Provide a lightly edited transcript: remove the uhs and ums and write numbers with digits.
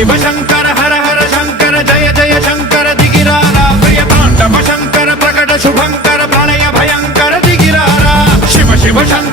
शिव शंकर हर हर शंकर जय जय शंकर दिगिरारा प्रिय तांडव शंकर प्रकट शुभंकर प्रणय भयंकर दिगिरारा शिव शिव शंकर